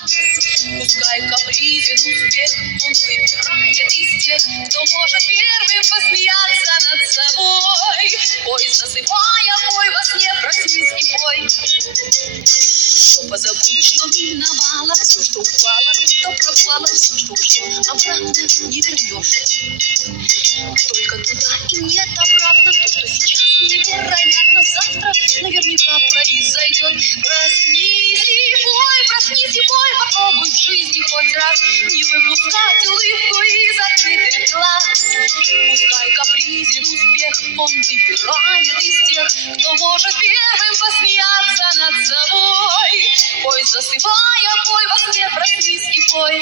Пускай капризен успех, он выбирает из тех, кто может первым посмеяться над собой. Пой, засыпая, пой во сне, проснись и пой. Что позабудь, что миновало, все, что упало, то пропало, все, что ушло, обратно не вернешь. Только туда и нет обратно, то, что сейчас невероятно, завтра наверняка произойдет. Проснись и пой, попробуй в жизни хоть раз не выпускать улыбку из открытых глаз. Пускай капризен успех, он выбирает из тех, кто может первым посмеяться над собой. Пой, засыпая, пой во сне, проснись и пой.